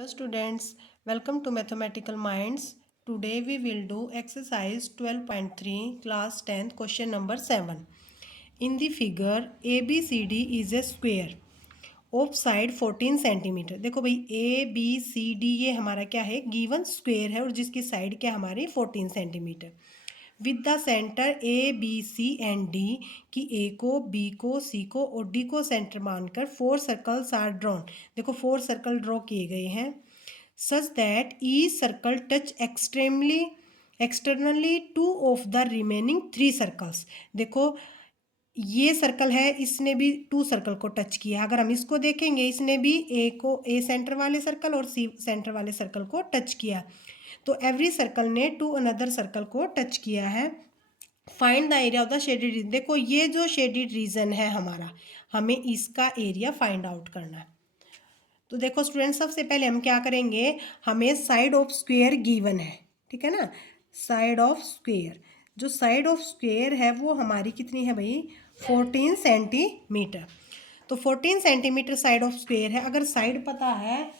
Hello students, welcome to Mathematical Minds. Today we will do exercise 12.3 class 10th question number 7. In the figure ABCD is a square of side 14 centimetre. देखो भाई ABCD ये हमारा क्या है, given square है और जिसकी side क्या हमारी 14 centimetre with the centre ABC&D कि A को B को C को और D को सेंटर मानकर 4 सर्कल्स आर ड्रॉन। देखो 4 सर्कल ड्रॉ किए गए हैं such that each circle touch externally 2 of the remaining 3 circles. देखो ये सर्कल है, इसने भी 2 सर्कल को टच किया। अगर हम इसको देखेंगे, इसने भी A सेंटर वाले सर्कल और C सेंटर वाले सर्कल को टच किया, तो एवरी सर्कल ने 2 अनदर सर्कल को टच किया है। Find the area of the shaded region. देखो ये जो शेडेड रीजन है हमारा, हमें इसका एरिया फाइंड आउट करना है। तो देखो स्टूडेंट, सबसे पहले हम क्या करेंगे, हमें साइड ऑफ स्क्वेयर गिवन है, ठीक है ना। साइड ऑफ स्क्वेयर, जो साइड ऑफ स्क्वेयर है वो हमारी कितनी है भाई, 14 सेंटीमीटर। तो 14 सेंटीमीटर साइड ऑफ स्क्वेयर है। अगर साइड पता है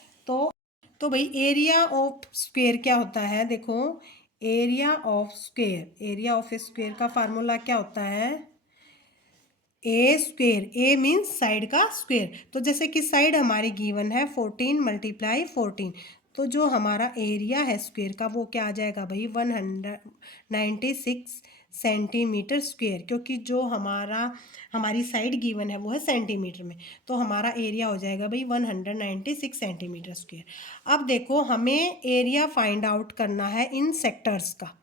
तो भाई एरिया ऑफ स्क्वेयर क्या होता है, देखो area of square, area of square का फार्मूला क्या होता है, ए स्क्वेयर। ए मीन्स साइड का स्क्वेयर। तो जैसे कि साइड हमारी गिवन है 14 मल्टीप्लाई 14, तो जो हमारा एरिया है स्क्वेयर का वो क्या आ जाएगा भाई, 196 सेंटीमीटर स्क्वेयर, क्योंकि जो हमारी साइड गिवन है वो है सेंटीमीटर में, तो हमारा एरिया हो जाएगा भाई 196 सेंटीमीटर स्क्वेयर। अब देखो हमें एरिया फाइंड आउट करना है इन सेक्टर्स का।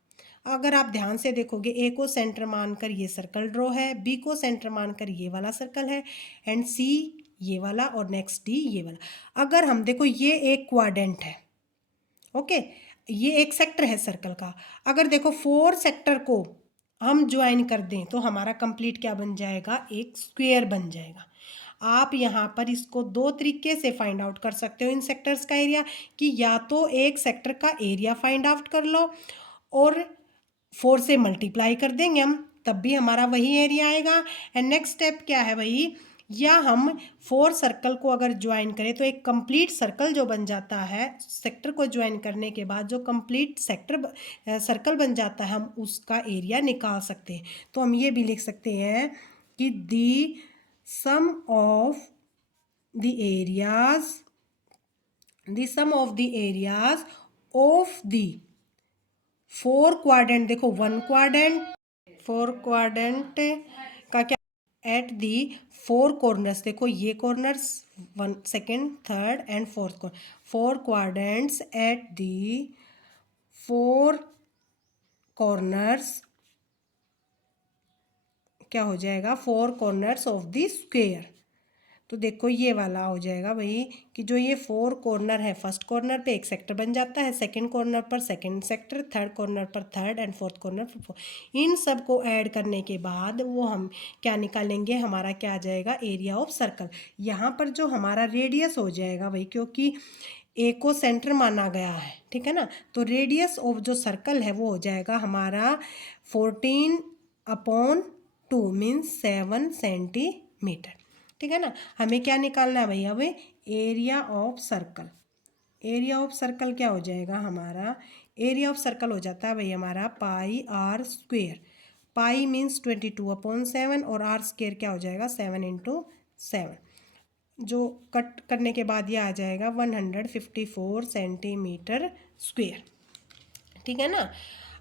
अगर आप ध्यान से देखोगे, ए को सेंटर मानकर ये सर्कल ड्रॉ है, बी को सेंटर मानकर ये वाला सर्कल है, एंड सी ये वाला और नेक्स्ट डी ये वाला। अगर हम देखो ये एक क्वाड्रेंट है, ओके, ये एक सेक्टर है सर्कल का। अगर देखो 4 सेक्टर को हम ज्वाइन कर दें तो हमारा कंप्लीट क्या बन जाएगा, एक स्क्वायर बन जाएगा। आप यहाँ पर इसको 2 तरीके से फाइंड आउट कर सकते हो इन सेक्टर्स का एरिया, कि या तो एक सेक्टर का एरिया फाइंड आउट कर लो और 4 से मल्टीप्लाई कर देंगे हम, तब भी हमारा वही एरिया आएगा। एंड नेक्स्ट स्टेप क्या है भाई, या हम 4 सर्कल को अगर ज्वाइन करें तो एक कंप्लीट सर्कल जो बन जाता है, सेक्टर को ज्वाइन करने के बाद जो कंप्लीट सर्कल बन जाता है, हम उसका एरिया निकाल सकते हैं। तो हम ये भी लिख सकते हैं कि the sum of the areas of the 4 quadrant. देखो 1 क्वाड्रेंट, 4 क्वाड्रेंट का क्या, एट दी 4 कॉर्नर्स। देखो ये corners 1 second third and fourth 4 quadrants at the 4 corners, क्या हो जाएगा, 4 कॉर्नर्स ऑफ द स्क्वेयर। तो देखो ये वाला हो जाएगा भाई कि जो ये 4 कॉर्नर है, फर्स्ट कॉर्नर पे एक सेक्टर बन जाता है, सेकंड कॉर्नर पर सेकंड सेक्टर, थर्ड कॉर्नर पर थर्ड एंड फोर्थ कॉर्नर पर फोर्थ। इन सब को ऐड करने के बाद वो हम क्या निकालेंगे, हमारा क्या आ जाएगा, एरिया ऑफ सर्कल। यहाँ पर जो हमारा रेडियस हो जाएगा भाई, क्योंकि ए को सेंटर माना गया है, ठीक है ना, तो रेडियस ऑफ जो सर्कल है वो हो जाएगा हमारा 14/2 मीन्स 7 सेंटीमीटर, ठीक है ना। हमें क्या निकालना है भाई, हमें area of circle. Area of circle क्या हो जाएगा हमारा, एरिया ऑफ सर्कल हो जाता है भाई हमारा पाई आर स्क्वेयर। पाई मीन्स 22/7 और आर स्क्वेयर क्या हो जाएगा, 7 × 7, जो कट करने के बाद ये आ जाएगा 154 सेंटीमीटर स्क्वेयर, ठीक है ना।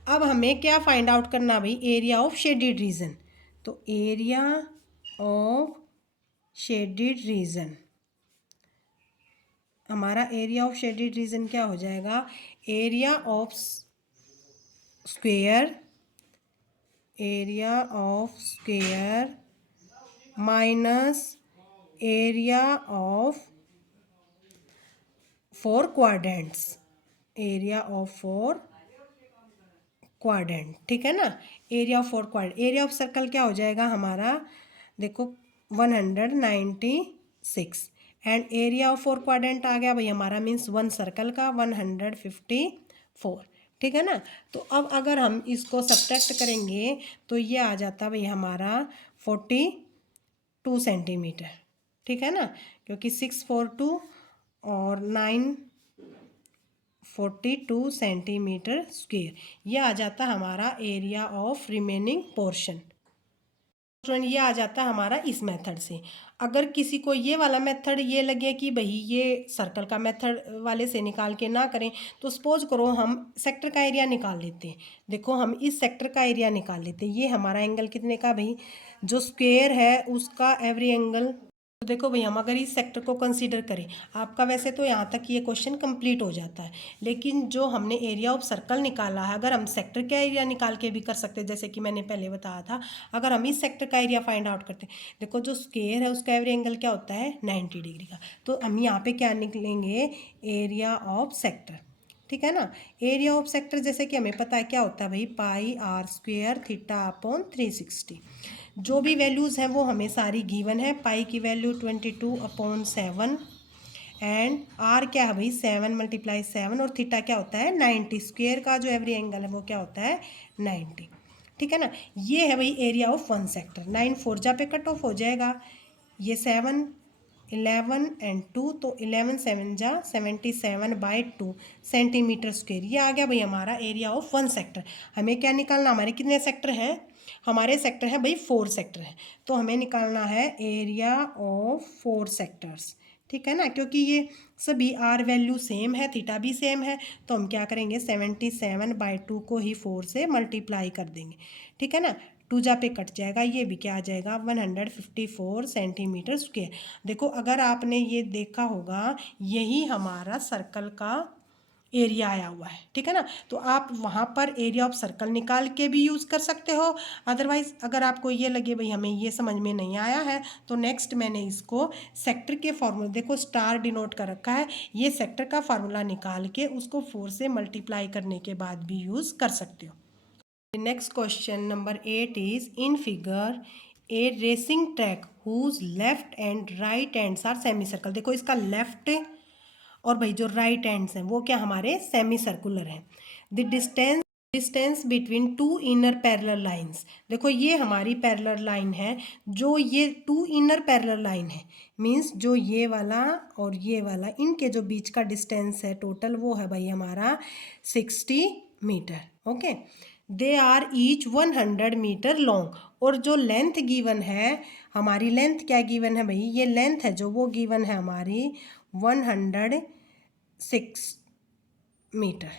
अब हमें क्या फाइंड आउट करना भाई, एरिया ऑफ शेडेड रीजन। तो एरिया ऑफ शेडेड रीजन, हमारा एरिया ऑफ शेडेड रीजन क्या हो जाएगा, area of square, area of square minus area of 4 quadrants, area of 4 quadrant, ठीक है ना। Area of 4 quadrant, area of circle क्या हो जाएगा हमारा, देखो 196 एंड एरिया ऑफ 4 क्वाड्रेंट आ गया भाई हमारा, मीन्स 1 सर्कल का 154, ठीक है ना। तो अब अगर हम इसको सब्ट्रैक्ट करेंगे तो ये आ जाता भाई हमारा 42 सेंटीमीटर, ठीक है ना, क्योंकि 6 4 2 और 9 42 सेंटीमीटर स्क्वेयर। ये आ जाता है हमारा area of remaining portion. Student ये आ जाता है हमारा इस मेथड से। अगर किसी को ये वाला मेथड ये लगे कि भाई ये सर्कल का मेथड वाले से निकाल के ना करें, तो सपोज करो हम सेक्टर का एरिया निकाल लेते हैं। देखो हम इस सेक्टर का एरिया निकाल लेते हैं। ये हमारा एंगल कितने का भाई, जो स्क्वेयर है उसका एवरी एंगल। तो देखो भाई हम अगर इस सेक्टर को कंसीडर करें, आपका वैसे तो यहाँ तक ये क्वेश्चन कंप्लीट हो जाता है, लेकिन जो हमने एरिया ऑफ सर्कल निकाला है, अगर हम सेक्टर का एरिया निकाल के भी कर सकते हैं, जैसे कि मैंने पहले बताया था। अगर हम इस सेक्टर का एरिया फाइंड आउट करते हैं, देखो जो स्क्वायर है उसका एवरी एंगल क्या होता है 90 डिग्री का। तो हम यहाँ पे क्या निकलेंगे, एरिया ऑफ सेक्टर। ठीक है ना। एरिया ऑफ सेक्टर जैसे कि हमें पता है क्या होता है भाई, पाई आर स्क्वेयर थीटा अपॉन 360। जो भी वैल्यूज़ हैं वो हमें सारी गिवन है। पाई की वैल्यू 22/7 एंड आर क्या है भाई 7 × 7 और थीटा क्या होता है 90। स्क्वेयर का जो एवरी एंगल है वो क्या होता है 90। ठीक है ना। ये है भाई एरिया ऑफ वन सेक्टर। 9 4 जा पे कट ऑफ हो जाएगा। ये 7 11 एंड 2, तो 11 7 जा 77/2 सेंटीमीटर स्क्वेयर। ये आ गया भाई हमारा एरिया ऑफ वन सेक्टर। हमें क्या निकालना, हमारे कितने सेक्टर हैं, हमारे सेक्टर है भाई 4 सेक्टर हैं, तो हमें निकालना है एरिया ऑफ 4 सेक्टर्स। ठीक है ना, क्योंकि ये सभी आर वैल्यू सेम है, थीटा भी सेम है, तो हम क्या करेंगे 77/2 को ही 4 से मल्टीप्लाई कर देंगे। ठीक है ना। 2 जा पे कट जाएगा, ये भी क्या आ जाएगा 154 सेंटीमीटर स्क्वेयर। देखो अगर आपने ये देखा होगा, यही हमारा सर्कल का एरिया आया हुआ है। ठीक है ना। तो आप वहाँ पर एरिया ऑफ सर्कल निकाल के भी यूज़ कर सकते हो। अदरवाइज़ अगर आपको ये लगे भाई हमें ये समझ में नहीं आया है, तो नेक्स्ट मैंने इसको सेक्टर के फार्मूला, देखो स्टार डिनोट कर रखा है, ये सेक्टर का फार्मूला निकाल के उसको 4 से मल्टीप्लाई करने के बाद भी यूज़ कर सकते हो। Next question number 8 is in figure a racing track whose left and right ends are semi circle. देखो इसका लेफ्ट और भाई जो राइट एंड्स हैं वो क्या हमारे सेमी सर्कुलर हैं। The distance between two inner parallel lines. देखो ये हमारी पैरेलल लाइन है, जो ये टू इनर पैरेलल लाइन है, मींस जो ये वाला और ये वाला, इनके जो बीच का डिस्टेंस है टोटल, वो है भाई हमारा 60 meter. Okay, they are each 100 meter long. और जो लेंथ गिवन है, हमारी लेंथ क्या गिवन है भाई, ये लेंथ है जो वो गिवन है हमारी 106 मीटर।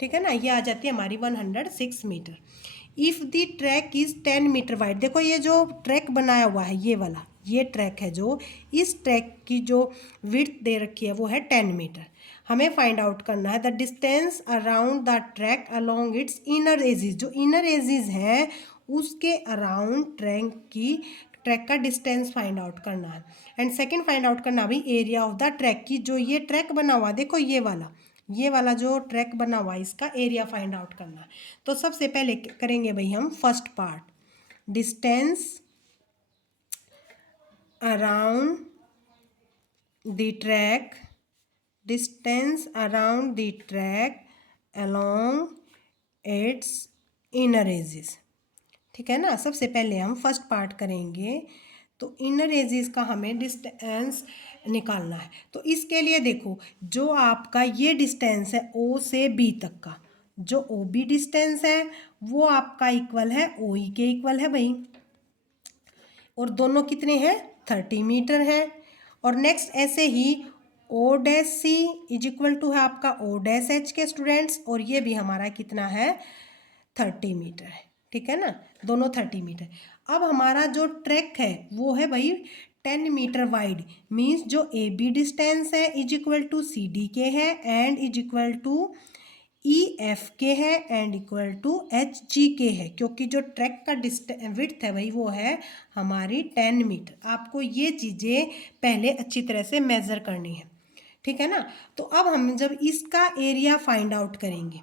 ठीक है ना, ये आ जाती है हमारी 106 meter. If the track is 10 meter wide. देखो ये जो ट्रैक बनाया हुआ है, ये वाला, ये ट्रैक है, जो इस ट्रैक की जो विड्थ दे रखी है वो है 10 मीटर। हमें फाइंड आउट करना है the distance around the track along its inner edges. जो इनर एजिज हैं उसके अराउंड ट्रैक का डिस्टेंस फाइंड आउट करना है। एंड सेकंड फाइंड आउट करना भाई एरिया ऑफ द ट्रैक की, जो ये ट्रैक बना हुआ, देखो ये वाला जो ट्रैक बना हुआ है, इसका एरिया फाइंड आउट करना है। तो सबसे पहले करेंगे भाई हम first part, distance around the track, distance around the track along its inner edges. ठीक है ना। सबसे पहले हम फर्स्ट पार्ट करेंगे, तो इनर एजिस का हमें डिस्टेंस निकालना है। तो इसके लिए देखो, जो आपका ये डिस्टेंस है ओ से बी तक का, जो ओ बी डिस्टेंस है वो आपका इक्वल है ओ ई के इक्वल है भाई, और दोनों कितने हैं 30 मीटर है। और नेक्स्ट ऐसे ही O dash C is equal to है आपका ओ डैश एच के स्टूडेंट्स, और ये भी हमारा कितना है 30 मीटर है। ठीक है ना, दोनों 30 मीटर। अब हमारा जो ट्रैक है वो है भाई 10 मीटर वाइड, मीन्स जो ए बी डिस्टेंस है is equal to C D के है and is equal to E F के है and equal to H G के है, क्योंकि जो ट्रैक का विड्थ है भाई वो है हमारी 10 मीटर। आपको ये चीज़ें पहले अच्छी तरह से मेज़र करनी है। ठीक है ना। तो अब हम जब इसका एरिया फाइंड आउट करेंगे,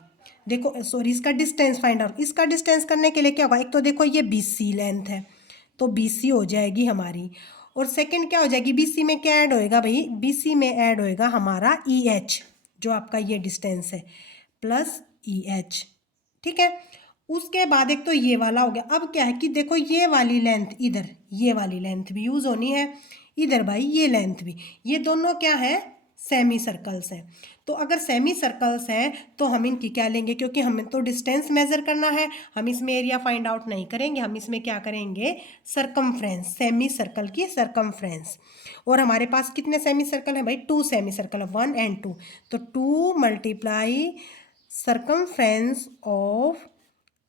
देखो सॉरी इसका डिस्टेंस फाइंड आउट, इसका डिस्टेंस करने के लिए क्या होगा, एक तो देखो ये BC लेंथ है तो BC हो जाएगी हमारी, और सेकंड क्या हो जाएगी, BC में क्या ऐड होएगा भाई, BC में ऐड होएगा हमारा EH, जो आपका ये डिस्टेंस है, प्लस EH। ठीक है। उसके बाद एक तो ये वाला हो गया। अब क्या है कि देखो ये वाली लेंथ, इधर ये वाली लेंथ भी यूज़ होनी है, इधर भाई ये लेंथ भी, ये दोनों क्या है सेमी सर्कल्स हैं। तो अगर सेमी सर्कल्स हैं तो हम इनकी क्या लेंगे, क्योंकि हमें तो डिस्टेंस मेजर करना है, हम इसमें एरिया फाइंड आउट नहीं करेंगे, हम इसमें क्या करेंगे, सरकमफ्रेंस, सेमी सर्कल की सरकमफ्रेंस। और हमारे पास कितने सेमी सर्कल हैं भाई, 2 सेमी सर्कल है, 1 and 2। तो 2 multiply circumference of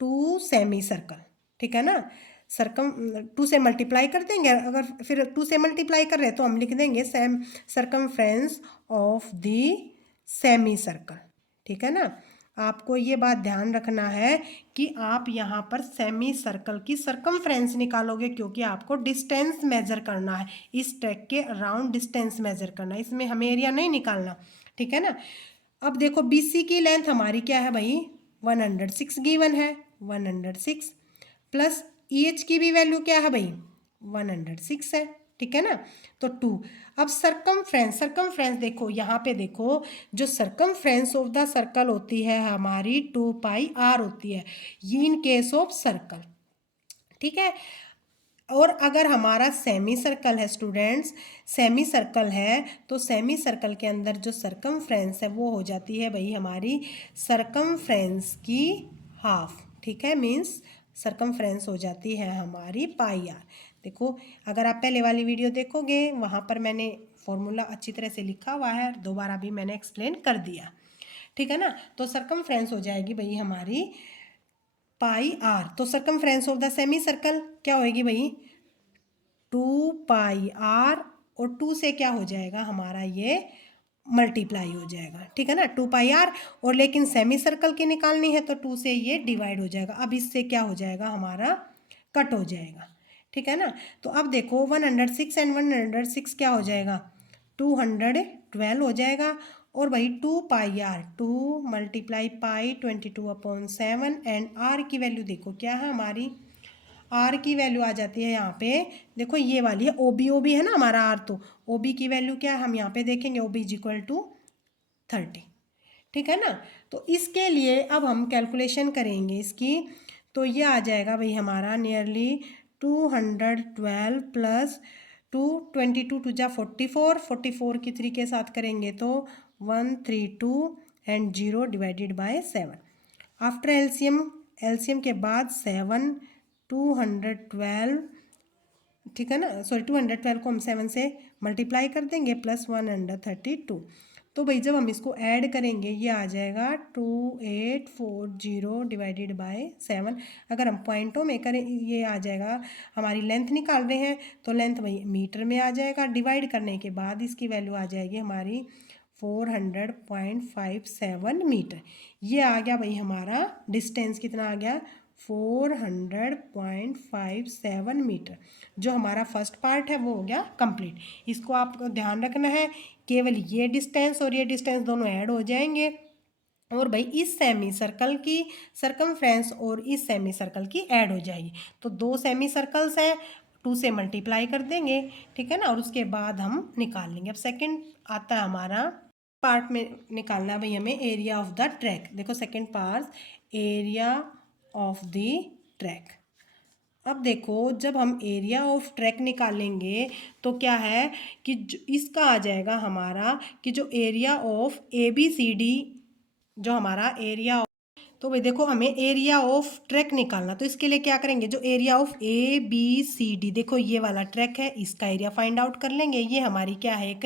2 semi circle, ठीक है ना। सरकम 2 से मल्टीप्लाई कर देंगे, अगर फिर 2 से मल्टीप्लाई कर रहे हैं तो हम लिख देंगे circumference of the semi circle, ठीक है ना। आपको ये बात ध्यान रखना है कि आप यहाँ पर सेमी सर्कल की सरकमफ्रेंस निकालोगे, क्योंकि आपको डिस्टेंस मेजर करना है, इस ट्रैक के अराउंड डिस्टेंस मेजर करना है, इसमें हमें एरिया नहीं निकालना, ठीक है ना। अब देखो BC की लेंथ हमारी क्या है भाई, 106 गिवन है, 106 प्लस EH की भी वैल्यू क्या है भाई, 106 है, ठीक है ना। तो 2। अब सरकमफ्रेंस देखो, यहाँ पे देखो, जो सरकमफ्रेंस ऑफ द सर्कल होती है हमारी 2 पाई r होती है, ये इन केस ऑफ सर्कल, ठीक है। और अगर हमारा सेमी सर्कल है स्टूडेंट्स, सेमी सर्कल है, तो सेमी सर्कल के अंदर जो सरकमफ्रेंस है वो हो जाती है भाई हमारी सरकमफ्रेंस की हाफ, ठीक है, मीन्स सरकमफ्रेंस हो जाती है हमारी पाई आर। देखो, अगर आप पहले वाली वीडियो देखोगे वहाँ पर मैंने फॉर्मूला अच्छी तरह से लिखा हुआ है, दोबारा भी मैंने एक्सप्लेन कर दिया, ठीक है ना। तो सरकमफ्रेंस हो जाएगी भाई हमारी पाई आर। तो circumference of the semi circle क्या होएगी भाई, 2 पाई आर, और 2 से क्या हो जाएगा हमारा ये मल्टीप्लाई हो जाएगा, ठीक है ना, 2 पाई आर। और लेकिन सेमी सर्कल की निकालनी है तो 2 से ये डिवाइड हो जाएगा, अब इससे क्या हो जाएगा हमारा कट हो जाएगा, ठीक है ना। तो अब देखो 106 एंड 106 क्या हो जाएगा, 212 हो जाएगा। और भाई 2 pi R, 2 multiply pi 22/7, and R की वैल्यू देखो क्या है हमारी, आर की वैल्यू आ जाती है यहाँ पे, देखो ये वाली है OB है ना हमारा आर, तो OB की वैल्यू क्या है हम यहाँ पे देखेंगे, OB इज इक्वल टू 30, ठीक है ना। तो इसके लिए अब हम कैलकुलेशन करेंगे इसकी, तो ये आ जाएगा भाई हमारा नियरली 212 प्लस 22 टू जा 44 की 3 के साथ करेंगे तो 132 and 0 divided by 7। After LCM के बाद 7 212, ठीक है ना, सॉरी 212 को हम 7 से मल्टीप्लाई कर देंगे प्लस 132। तो भाई जब हम इसको ऐड करेंगे ये आ जाएगा 2840 डिवाइडेड बाय 7। अगर हम पॉइंटों में करें ये आ जाएगा, हमारी लेंथ निकाल रहे हैं तो लेंथ भाई मीटर में आ जाएगा, डिवाइड करने के बाद इसकी वैल्यू आ जाएगी हमारी 400.57 मीटर। ये आ गया भाई हमारा डिस्टेंस, कितना आ गया, 400.57 मीटर। जो हमारा फर्स्ट पार्ट है वो हो गया कंप्लीट। इसको आपको ध्यान रखना है, केवल ये डिस्टेंस और ये डिस्टेंस दोनों ऐड हो जाएंगे, और भाई इस सेमी सर्कल की सरकमफ्रेंस और इस सेमी सर्कल की ऐड हो जाएगी। तो 2 सेमी सर्कल्स हैं, 2 से मल्टीप्लाई कर देंगे, ठीक है ना, और उसके बाद हम निकाल लेंगे। अब सेकंड आता है हमारा पार्ट में निकालना है भाई हमें एरिया ऑफ द ट्रैक। देखो second part, area of the track. अब देखो जब हम एरिया ऑफ ट्रैक निकालेंगे तो क्या है कि इसका आ जाएगा हमारा कि जो एरिया ऑफ ABCD, जो हमारा एरिया, तो भाई देखो हमें एरिया ऑफ ट्रैक निकालना, तो इसके लिए क्या करेंगे, जो एरिया ऑफ ABCD, देखो ये वाला ट्रैक है, इसका एरिया फाइंड आउट कर लेंगे। ये हमारी क्या है, एक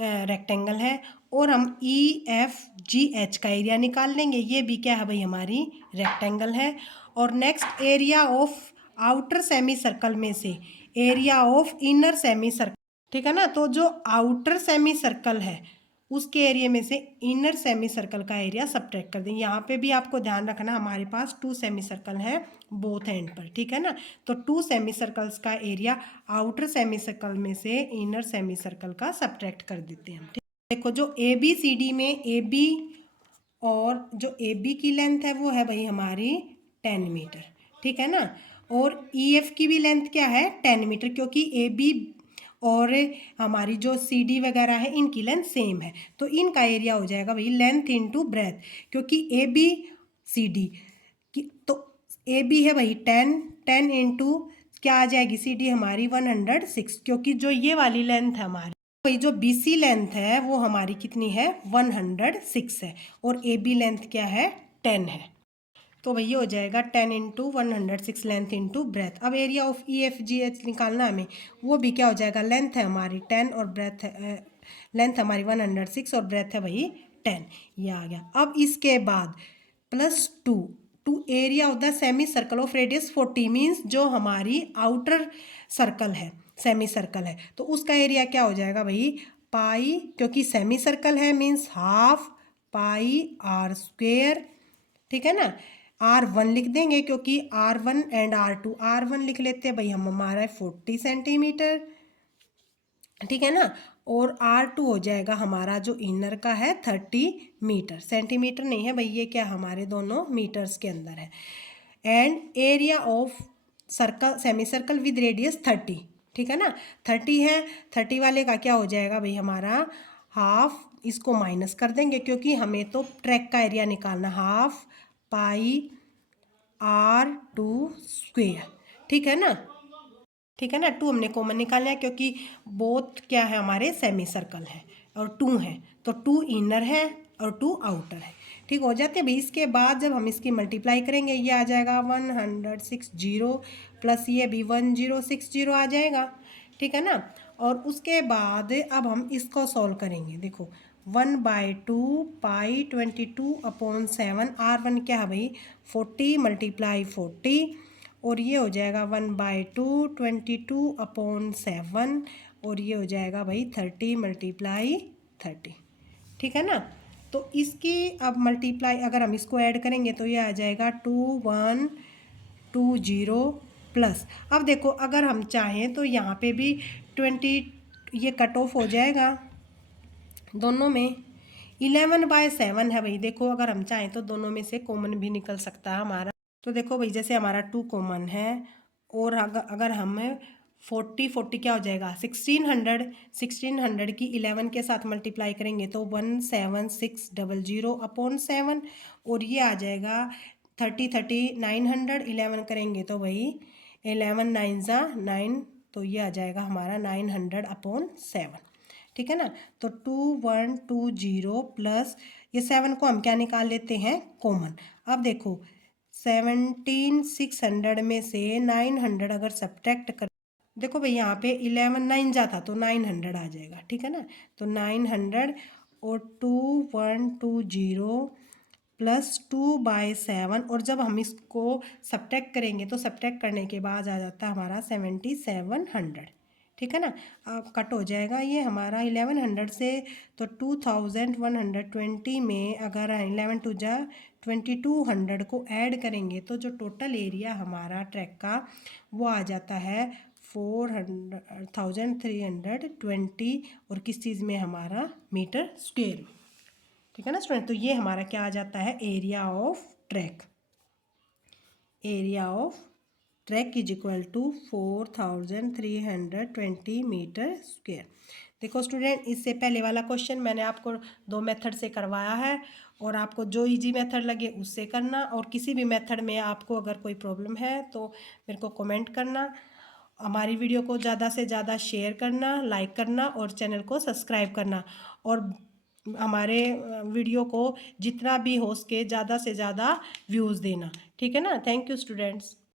रेक्टेंगल है, और हम EFGH का एरिया निकाल लेंगे। ये भी क्या है भाई हमारी रेक्टेंगल है। और next area of outer semi circle में से area of inner semi circle, ठीक है ना। तो जो आउटर सेमी सर्कल है उसके एरिया में से इनर सेमी सर्कल का एरिया सब्ट्रैक्ट कर देंगे। यहाँ पे भी आपको ध्यान रखना हमारे पास 2 सेमी सर्कल है बोथ एंड पर, ठीक है ना। तो 2 सेमी सर्कल्स का एरिया आउटर सेमी सर्कल में से इनर सेमी सर्कल का सब्ट्रैक्ट कर देते हैं, ठीक। देखो जो ABCD में AB, और जो AB की लेंथ है वो है भाई हमारी 10 मीटर, ठीक है ना। और EF की भी लेंथ क्या है, 10 मीटर, क्योंकि AB और हमारी जो CD वगैरह है इनकी लेंथ सेम है, तो इनका एरिया हो जाएगा भाई लेंथ इनटू ब्रेथ, क्योंकि ABCD की, तो AB है भाई 10 इंटू क्या आ जाएगी CD हमारी 106, क्योंकि जो ये वाली लेंथ है हमारी भाई जो BC लेंथ है वो हमारी कितनी है 106 है और AB लेंथ क्या है 10 है। तो वही हो जाएगा 10 इंटू 106 लेंथ इंटू ब्रेथ। अब एरिया ऑफ EFGH निकालना हमें, वो भी क्या हो जाएगा, लेंथ है हमारी 10 और ब्रेथ लेंथ हमारी 106 और ब्रेथ है वही 10, ये आ गया। अब इसके बाद +2 to area of the semi circle of radius 40 means जो हमारी आउटर सर्कल है, सेमी सर्कल है, तो उसका एरिया क्या हो जाएगा भाई पाई, क्योंकि सेमी सर्कल है मीन्स हाफ पाई r², ठीक है ना। R1 लिख देंगे क्योंकि R1 एंड R2, R1 लिख लेते हैं भाई हम, हमारा है 40 सेंटीमीटर, ठीक है ना। और R2 हो जाएगा हमारा जो इनर का है 30 मीटर, सेंटीमीटर नहीं है भाई, ये क्या हमारे दोनों मीटर्स के अंदर है। And area of circle semi circle with radius 30, ठीक है ना, 30 है, 30 वाले का क्या हो जाएगा भाई हमारा हाफ, इसको माइनस कर देंगे क्योंकि हमें तो ट्रैक का एरिया निकालना, हाफ पाई r², ठीक है ना, ठीक है ना। 2 हमने कॉमन निकालना है क्योंकि बोथ क्या है हमारे सेमी सर्कल है और 2 है, तो 2 इनर है और 2 आउटर है, ठीक हो जाते हैं भाई। इसके बाद जब हम इसकी मल्टीप्लाई करेंगे ये आ जाएगा 160 प्लस ये भी 1060 आ जाएगा, ठीक है ना। और उसके बाद अब हम इसको सॉल्व करेंगे, देखो 1/2 पाई 22/7, R1 क्या है भाई 40 × 40, और ये हो जाएगा 1/2 22/7, और ये हो जाएगा भाई 30 × 30, ठीक है ना। तो इसकी अब मल्टीप्लाई अगर हम इसको ऐड करेंगे तो ये आ जाएगा 2120 प्लस। अब देखो अगर हम चाहें तो यहाँ पे भी 20, ये कट ऑफ हो जाएगा दोनों में, 11/7 है भाई, देखो अगर हम चाहें तो दोनों में से कॉमन भी निकल सकता है हमारा। तो देखो भाई जैसे हमारा 2 कॉमन है, और अगर हम 40 क्या हो जाएगा 1600 की 11 के साथ मल्टीप्लाई करेंगे तो 17600/7, और ये आ जाएगा 30 900, 11 करेंगे तो भाई 11 9 9, तो ये आ जाएगा हमारा 900/7, ठीक है ना। तो 2120 प्लस ये 7 को हम क्या निकाल लेते हैं कॉमन। अब देखो 17600 में से 900 अगर सब्ट्रैक्ट कर, देखो भाई यहाँ पे 11 9 जाता तो 900 आ जाएगा, ठीक है ना। तो 900 और 2120 प्लस 2/7, और जब हम इसको सब्ट्रैक्ट करेंगे तो सब्ट्रैक्ट करने के बाद आ जाता है हमारा 7700, ठीक है ना। अब कट हो जाएगा ये हमारा 1100 से, तो 2120 में अगर 11 टू जा 2200 को ऐड करेंगे तो जो टोटल एरिया हमारा ट्रैक का वो आ जाता है 4320, और किस चीज़ में हमारा मीटर स्क्वेयर में, ठीक है ना स्टूडेंट। तो ये हमारा क्या आ जाता है area of track, area of track is equal to 4320 meter square. देखो स्टूडेंट इससे पहले वाला क्वेश्चन मैंने आपको 2 मेथड से करवाया है, और आपको जो इजी मेथड लगे उससे करना, और किसी भी मेथड में आपको अगर कोई प्रॉब्लम है तो मेरे को कमेंट करना। हमारी वीडियो को ज़्यादा से ज़्यादा शेयर करना, लाइक करना और चैनल को सब्सक्राइब करना, और हमारे वीडियो को जितना भी हो सके ज़्यादा से ज़्यादा व्यूज़ देना, ठीक है ना। Thank you students.